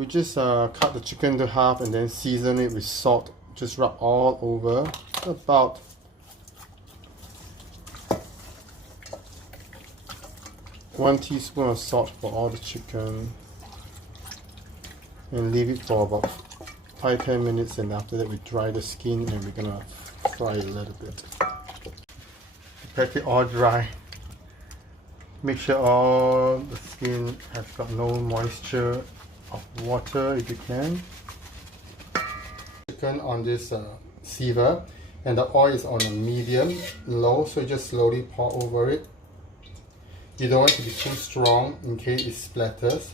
We just cut the chicken into half and then season it with salt. Just rub all over. About one teaspoon of salt for all the chicken. And leave it for about 5-10 minutes, and after that we dry the skin and we're gonna fry it a little bit. Let it all dry. Make sure all the skin has got no moisture of water if you can. Chicken on this sieve, and the oil is on a medium low, so you just slowly pour over it. You don't want it to be too strong in case it splatters.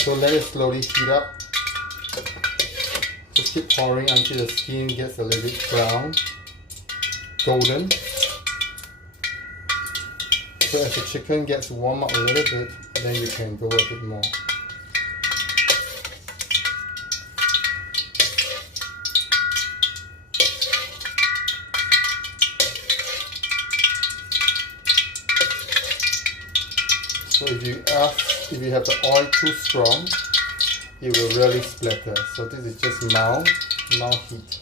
So let it slowly heat up. Just keep pouring until the skin gets a little bit brown, golden. So as the chicken gets warm up a little bit, then you can go a bit more. So if you have the oil too strong, it will really splatter. So this is just mild heat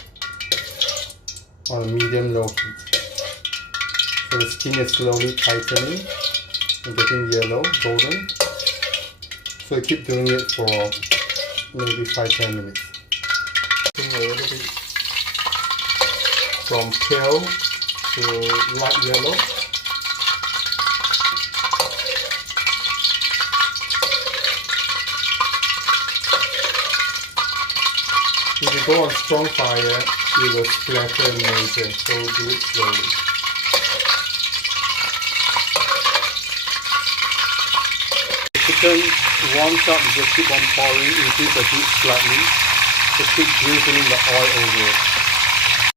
on a medium-low heat. So the skin is slowly tightening and getting yellow, golden. So you keep doing it for maybe 5-10 minutes. A little bit from pale to light yellow. If you go on strong fire, it will splatter major, so do it slowly. The chicken warms up, you just keep on pouring, increase the heat slightly, just keep drizzling the oil over it.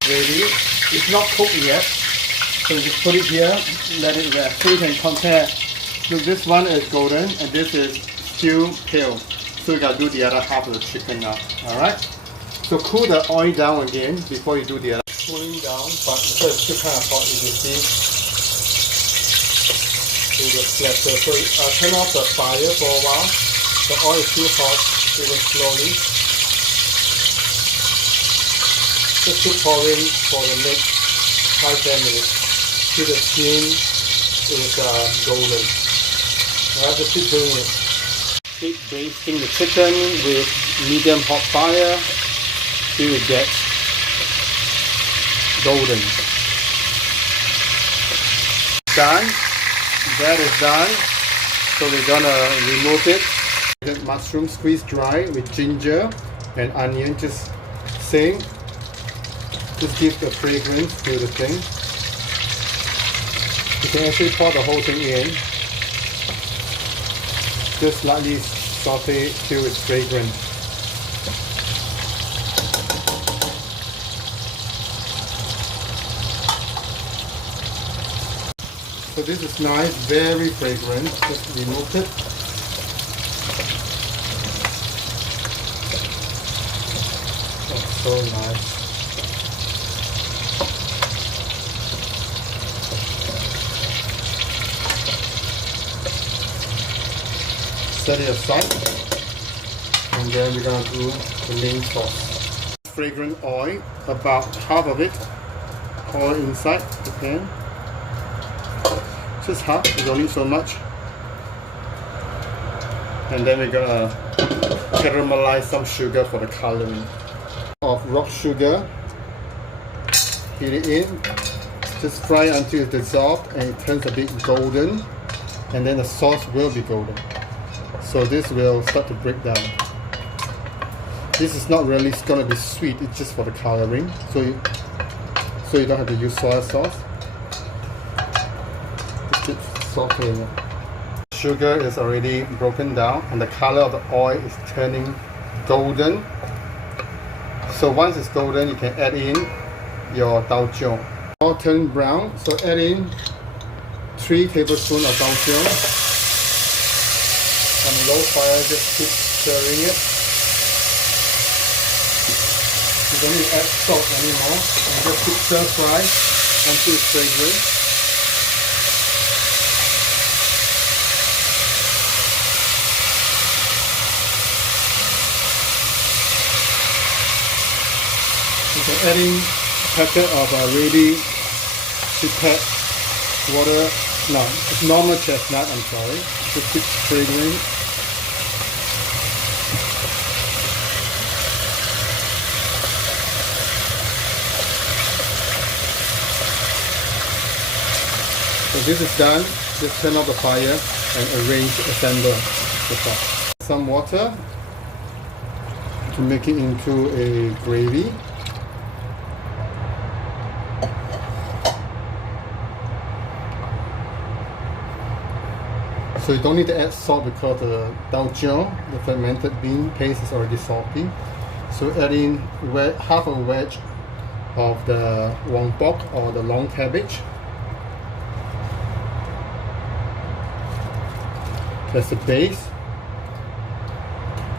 Ready? It's not cooked yet, so just put it here, let it rest, so you can compare. Look, this one is golden and this is still pale, so you gotta do the other half of the chicken now, alright? So cool the oil down again before you do the other. Cooling down, but because it's still kind of hot, you can see it will splatter. So turn off the fire for a while. The oil is too hot, it will slowly. Just keep pouring for the next 5-10 minutes till the skin is golden. Alright, just keep doing it. Keep basting the chicken with medium hot fire till it gets golden. Done. That is done. So we're gonna remove it. The mushroom squeezed dry with ginger and onion. Just give the fragrance to the thing. You can actually pour the whole thing in. Just slightly saute till it's fragrant. So this is nice, very fragrant. Just remove it. Oh, so nice. Set it aside, and then we're gonna do the main sauce. Fragrant oil, about half of it, pour inside the pan. Just half, you don't need so much. And then we're gonna caramelize some sugar for the coloring. Of rock sugar, heat it in, just fry until it's dissolved and it turns a bit golden, and then the sauce will be golden. So this will start to break down. This is not really going to be sweet, it's just for the coloring, so you don't have to use soy sauce. Just keep sauteing it. Sugar is already broken down and the color of the oil is turning golden. So once it's golden, you can add in your Tau Chue. All turn brown, so add in 3 tablespoons of Tau Chue. On low fire, just keep stirring it. You don't need to add salt anymore. And just keep stir fry until it's fragrant. So adding a packet of ready prepared it's normal chestnut, I'm sorry. Just keep sprinkling. So this is done. Just turn off the fire and assemble the pot. Some water to make it into a gravy. So you don't need to add salt because the Tau Chue, the fermented bean paste, is already salty. So add in half a wedge of the Wong Bok or the long cabbage. That's the base.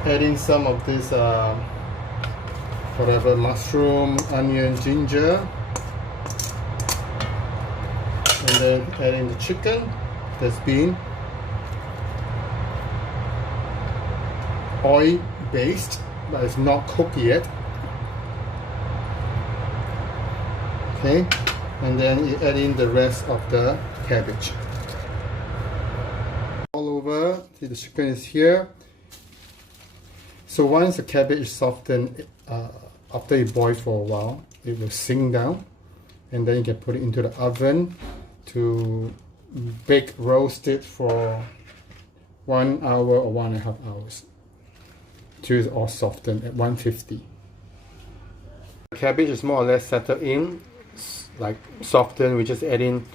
Add in some of this whatever mushroom, onion, ginger, and then add in the chicken that's been oil based, but it's not cooked yet. Okay, and then you add in the rest of the cabbage. All over. See, the chicken is here. So once the cabbage is softened, after you boil for a while, it will sink down, and then you can put it into the oven to roast it for 1 hour or 1.5 hours. Till it's all softened at 150. The cabbage is more or less settled in, like softened. We just add in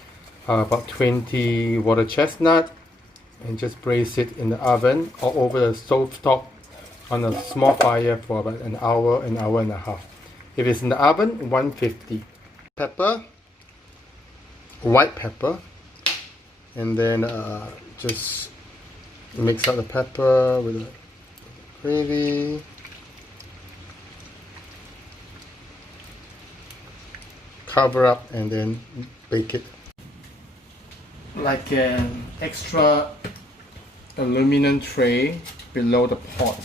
about 20 water chestnut and just braise it in the oven or over the stove top on a small fire for about an hour and a half. If it's in the oven, 150. Pepper, white pepper, and then just mix up the pepper with the gravy. Cover up and then bake it. Like an extra aluminum tray below the pot.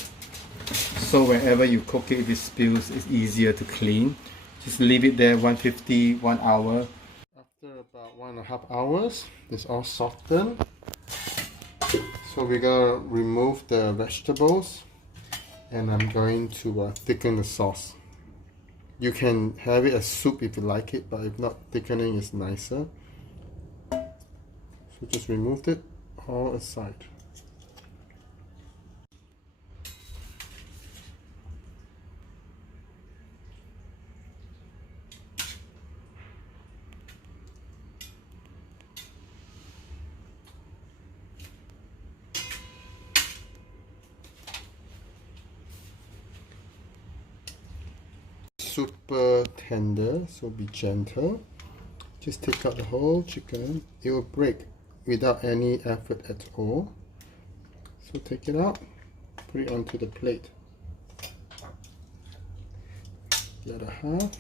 So whenever you cook it, if it spills, it's easier to clean. Just leave it there 150, 1 hour. After about 1.5 hours, it's all softened. So we're gonna remove the vegetables. And I'm going to thicken the sauce. You can have it as soup if you like it, but if not, thickening is nicer. So just remove it all aside. Super tender, so be gentle. Just take out the whole chicken. It will break without any effort at all. So take it out, put it onto the plate. The other half.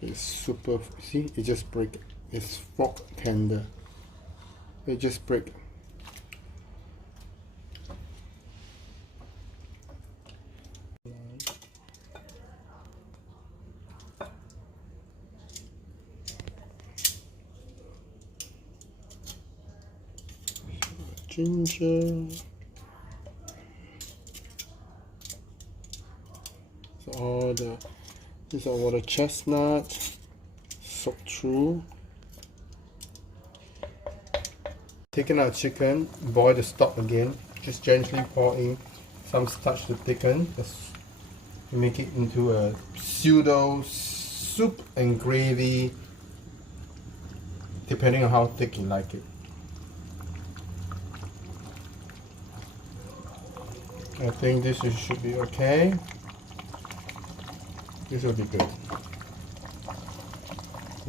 It's super, see, it just break. It's fork tender. It just break. Ginger. So these are water chestnut, soaked through. Taking our chicken, boil the stock again. Just gently pour in some starch to thicken. Just make it into a pseudo soup and gravy, depending on how thick you like it. I think this should be okay. This will be good.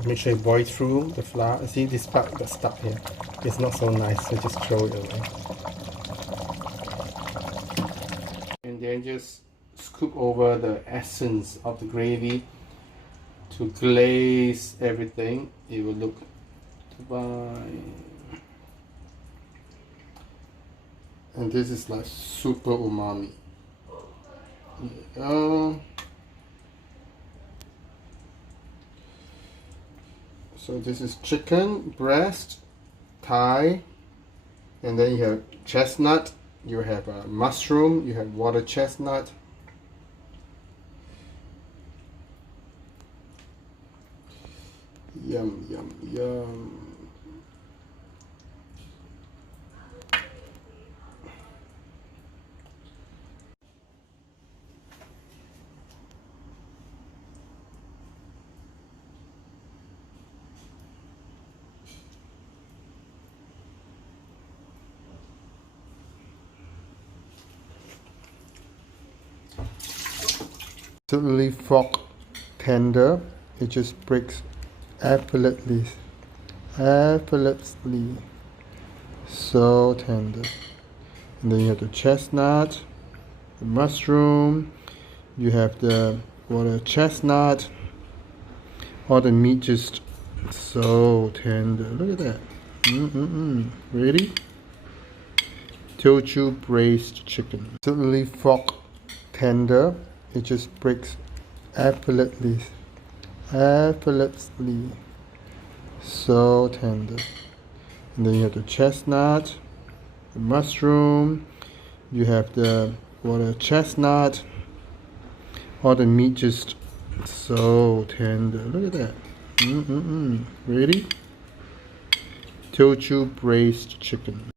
Make sure you boil through the flour. See, this part got stuck here. It's not so nice, so just throw it away. And then just scoop over the essence of the gravy to glaze everything. It will look divine. And this is like super umami. So this is chicken breast, Thai, and then you have chestnut, you have mushroom, you have water chestnut. Yum, yum, yum. Absolutely frog tender. It just breaks effortlessly. Effortlessly. So tender. And then you have the chestnut, the mushroom, you have the water chestnut. All the meat just so tender. Look at that. Ready? Teochew braised chicken. Absolutely frog tender. It just breaks effortlessly. Effortlessly. So tender. And then you have the chestnut, the mushroom, you have the water chestnut. All the meat just so tender. Look at that. Ready? Teochew braised chicken.